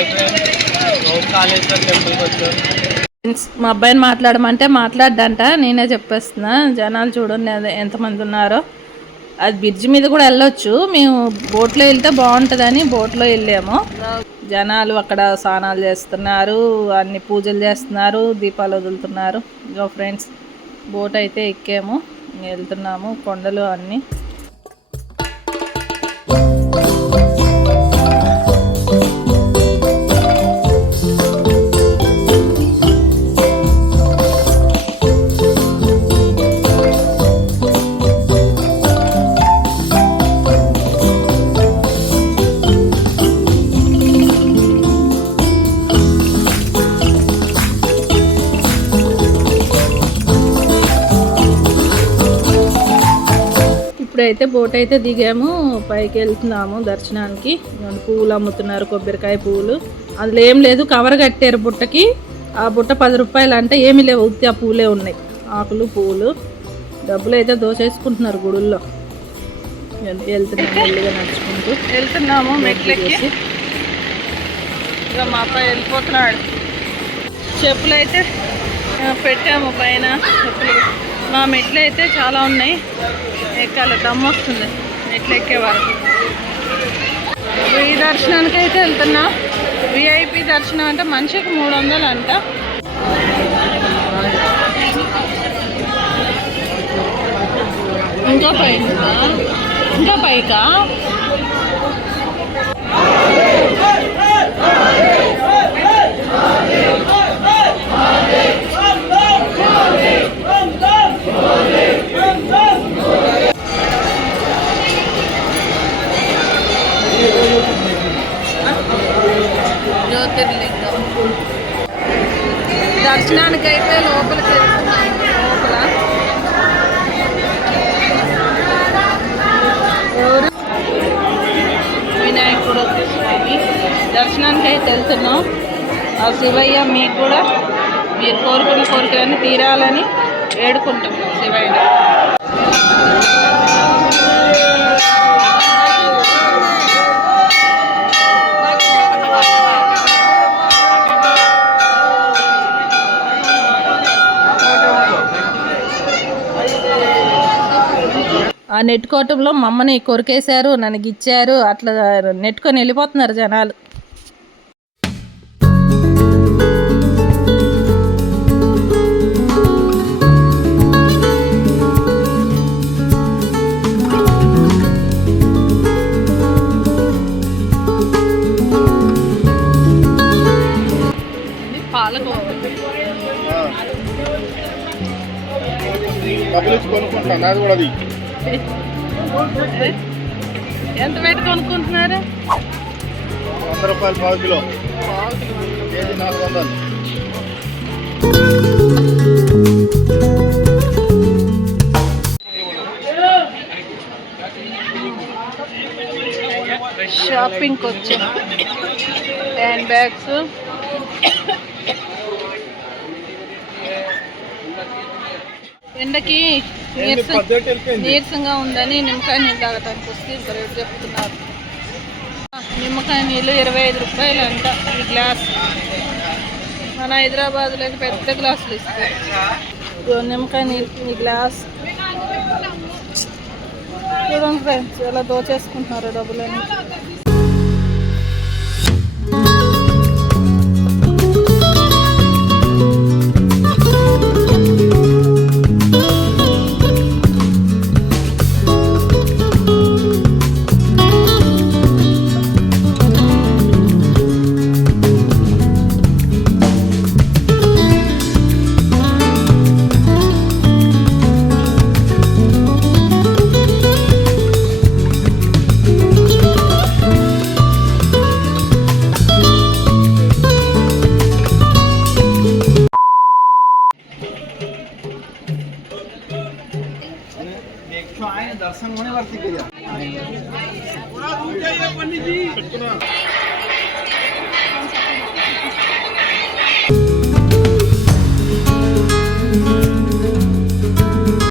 Hi friends, Kaleshwar టెంపుల్కి వచ్చాం. మా అబ్బాయిని మాట్లాడమంటే మాట్లాడ్డంట, నేనే చెప్పేస్తున్నా. జనాలు చూడండి ఎంతమంది ఉన్నారో. అది బ్రిడ్జ్ మీద కూడా వెళ్ళొచ్చు, మేము బోట్లో వెళ్తే బాగుంటుందని బోట్లో వెళ్ళాము. జనాలు అక్కడ స్నానాలు చేస్తున్నారు, అన్ని పూజలు చేస్తున్నారు, దీపాలు వదులుతున్నారు. ఇగో ఫ్రెండ్స్, బోట్ అయితే ఎక్కాము, వెళ్తున్నాము. కొండలు అన్నీ. ఇప్పుడైతే బోట్ అయితే దిగాము, పైకి వెళ్తున్నాము దర్శనానికి. పువ్వులు అమ్ముతున్నారు, కొబ్బరికాయ పువ్వులు. అందులో ఏం లేదు, కవర్ కట్టారు బుట్టకి. ఆ బుట్ట 10 రూపాయలు అంటే, ఏమీ లేవు, ఉత్తి ఆ పూలే ఉన్నాయి, ఆకులు పువ్వులు. డబ్బులు అయితే దోచేసుకుంటున్నారు గుడుల్లో. వెళ్తున్నాము, మెల్లిగా నడుచుకుంటూ వెళ్తున్నాము మెట్లెక్కి. ఇక మా అబ్బాయి వెళ్ళిపోతున్నాడు. చెప్పులు అయితే పెట్టాము పైన. చెప్పులు మా మెట్లు అయితే చాలా ఉన్నాయి, ఎక్కాలి, దమ్ము వస్తుంది మెట్లు ఎక్కే వరకు. ఈ దర్శనానికి అయితే వెళ్తున్నా. విఐపి దర్శనం అంటే మనిషికి 300 అంట. ఇంకా పైకా జ్యోతిర్లింగం దర్శనానికి అయితే లోపలికి వెళ్తున్నాము. లోపల వినాయకుడు స్వామి దర్శనానికి అయితే వెళ్తున్నాం. ఆ శివయ్య మీకు కూడా మీరు కోరుకున్న కోరికలన్నీ తీరాలని వేడుకుంటున్నాం శివయ్యని. ఆ నెట్టుకోవటంలో మా అమ్మని కొరికేశారు, నన్ను గిచ్చారు, అట్లా నెట్టుకొని వెళ్ళిపోతున్నారు జనాలు. ఎంత పెట్టి కొనుక్కుంటున్నారు? 100 రూపాయలు పావు కిలో, కేజీ 400. షాపింగ్కి వచ్చాం. హ్యాండ్ బ్యాగ్స్, ఎండకి నీరసంగా ఉందని నిమ్మకాయ నీళ్ళు తాగటానికి వస్తే ఇంత రేటు చెప్తున్నారు. నిమ్మకాయ నీళ్ళు 25 రూపాయలు అంట ఈ గ్లాస్. మన హైదరాబాద్లో అయితే పెద్ద గ్లాసులు ఇస్తారు. నిమ్మకాయ నీళ్ళు ఈ గ్లాస్ చూడండి ఫ్రెండ్స్, ఎలా దోచేసుకుంటున్నారు డబ్బులని. दर्शन होने वाली